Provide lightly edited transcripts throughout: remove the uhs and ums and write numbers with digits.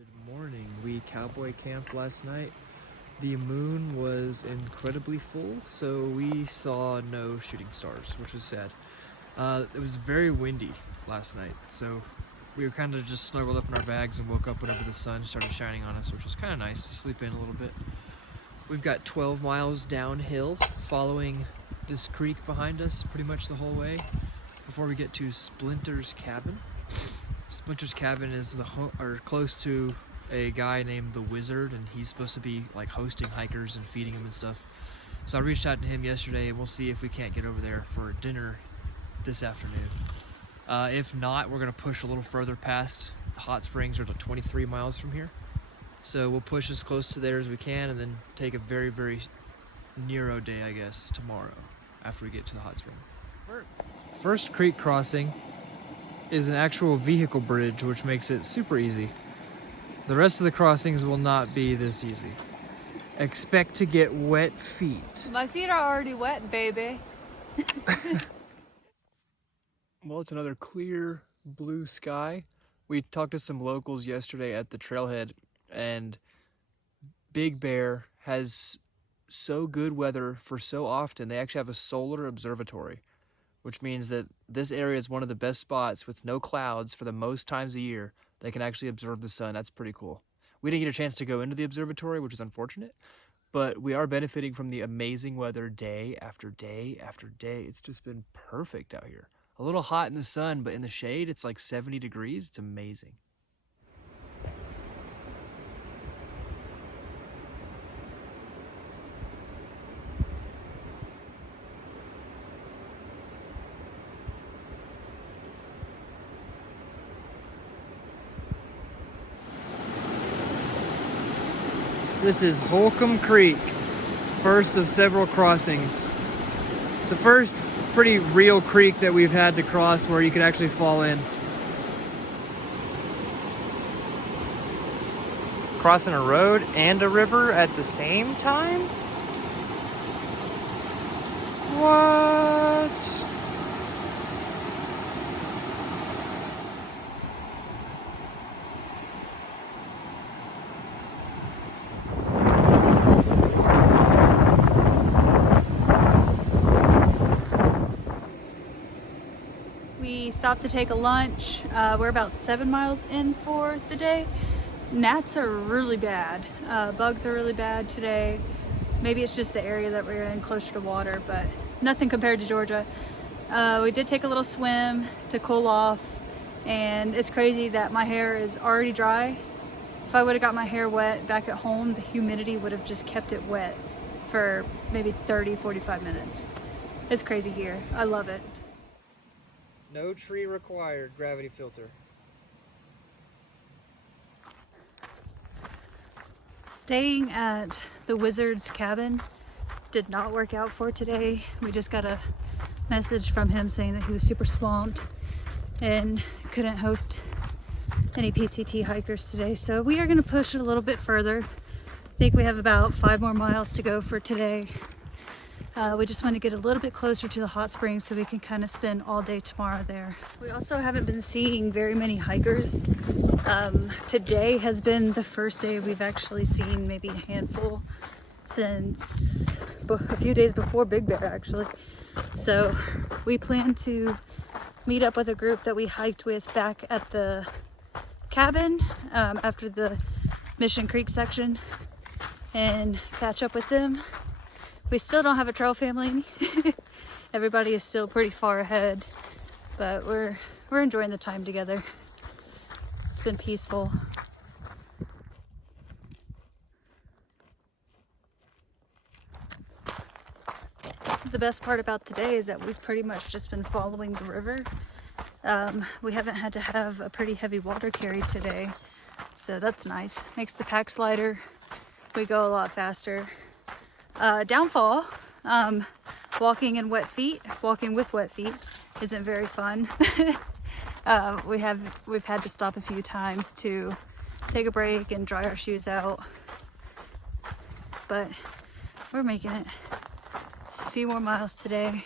Good morning. We cowboy camped last night. The moon was incredibly full, so we saw no shooting stars, which was sad. It was very windy last night, so we were kind of just snuggled up in our bags and woke up whenever the sun started shining on us, which was kind of nice to sleep in a little bit. We've got 12 miles downhill following this creek behind us pretty much the whole way before we get to Splinter's cabin. Splinter's cabin is close to a guy named the Wizard, and he's supposed to be like hosting hikers and feeding them and stuff. So I reached out to him yesterday, and we'll see if we can't get over there for dinner this afternoon. If not, we're gonna push a little further past Hot Springs, or 23 miles from here. So we'll push as close to there as we can, and then take a very, very narrow day, I guess, tomorrow after we get to the hot spring. First creek crossing is an actual vehicle bridge, which makes it super easy. The rest of the crossings will not be this easy. Expect to get wet feet. My feet are already wet, baby. Well, it's another clear blue sky. We talked to some locals yesterday at the trailhead, and Big Bear has so good weather for so often. They actually have a solar observatory, which means that this area is one of the best spots with no clouds for the most times a year. They can actually observe the sun. That's pretty cool. We didn't get a chance to go into the observatory, which is unfortunate, but we are benefiting from the amazing weather day after day after day. It's just been perfect out here. A little hot in the sun, but in the shade, it's like 70 degrees. It's amazing. This is Holcomb Creek, first of several crossings. The first pretty real creek that we've had to cross where you could actually fall in. Crossing a road and a river at the same time? What? We stopped to take a lunch. We're about 7 miles in for the day. Gnats are really bad. Bugs are really bad today. Maybe it's just the area that we're in, closer to water, but nothing compared to Georgia. We did take a little swim to cool off, and it's crazy that my hair is already dry. If I would have got my hair wet back at home, the humidity would have just kept it wet for maybe 30-45 minutes. It's crazy here. I love it. No tree required, gravity filter. Staying at the Wizard's cabin did not work out for today. We just got a message from him saying that he was super swamped and couldn't host any PCT hikers today. So we are gonna push it a little bit further. I think we have about 5 more miles to go for today. We just want to get a little bit closer to the hot springs so we can kind of spend all day tomorrow there. We also haven't been seeing very many hikers. Today has been the first day we've actually seen maybe a handful since a few days before Big Bear, actually. So we plan to meet up with a group that we hiked with back at the cabin after the Mission Creek section and catch up with them. We still don't have a trail family. Everybody is still pretty far ahead, but we're enjoying the time together. It's been peaceful. The best part about today is that we've pretty much just been following the river. We haven't had to have a pretty heavy water carry today, so that's nice. Makes the packs lighter. We go a lot faster. Downfall, walking with wet feet isn't very fun. We've had to stop a few times to take a break and dry our shoes out, but we're making it. Just a few more miles today.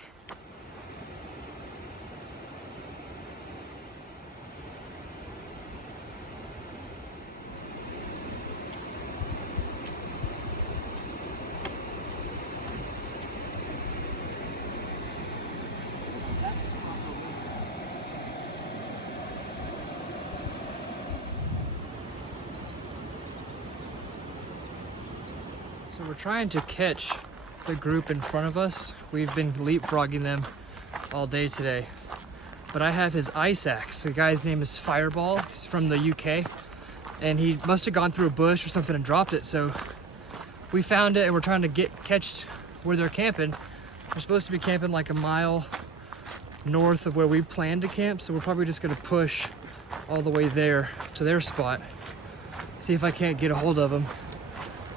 So we're trying to catch the group in front of us. We've been leapfrogging them all day today. But I have his ice axe. The guy's name is Fireball. He's from the UK. And he must have gone through a bush or something and dropped it. So we found it and we're trying to catch where they're camping. They're supposed to be camping like a mile north of where we planned to camp. So we're probably just gonna push all the way there to their spot. See if I can't get a hold of them.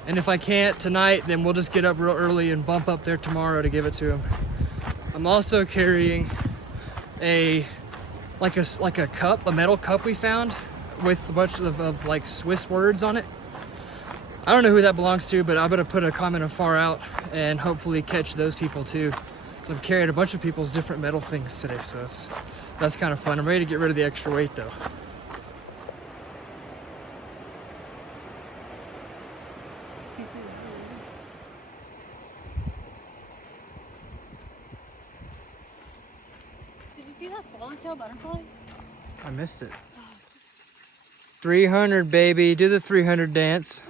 And if I can't tonight, then we'll just get up real early and bump up there tomorrow to give it to him. I'm also carrying a cup, a metal cup we found with a bunch of like Swiss words on it. I don't know who that belongs to, but I'm gonna put a comment of far out and hopefully catch those people too. So I'm carrying a bunch of people's different metal things today, so that's kind of fun. I'm ready to get rid of the extra weight though. Did you see that swallowtail butterfly? I missed it. 300, baby. Do the 300 dance.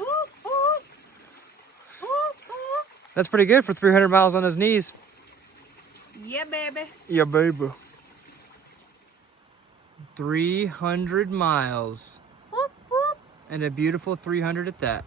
That's pretty good for 300 miles on his knees. Yeah, baby. Yeah, baby. 300 miles. And a beautiful 300 at that.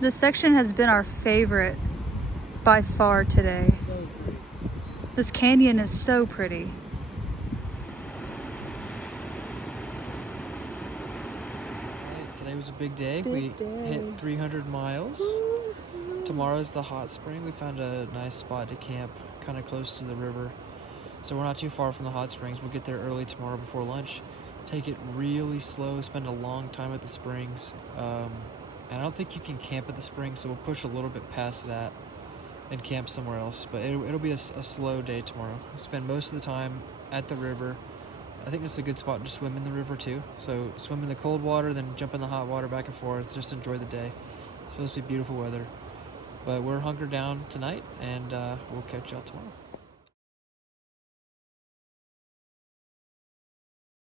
This section has been our favorite by far today. This canyon is so pretty. Today was a big day. Big We day. hit 300 miles. Tomorrow's the hot spring. We found a nice spot to camp kind of close to the river. So we're not too far from the hot springs. We'll get there early tomorrow before lunch. Take it really slow, spend a long time at the springs. And I don't think you can camp at the springs, so we'll push a little bit past that and camp somewhere else. But it'll be a slow day tomorrow. We'll spend most of the time at the river. I think it's a good spot to swim in the river too. So swim in the cold water, then jump in the hot water back and forth. Just enjoy the day. It's supposed to be beautiful weather. But we're hunkered down tonight, and we'll catch y'all tomorrow.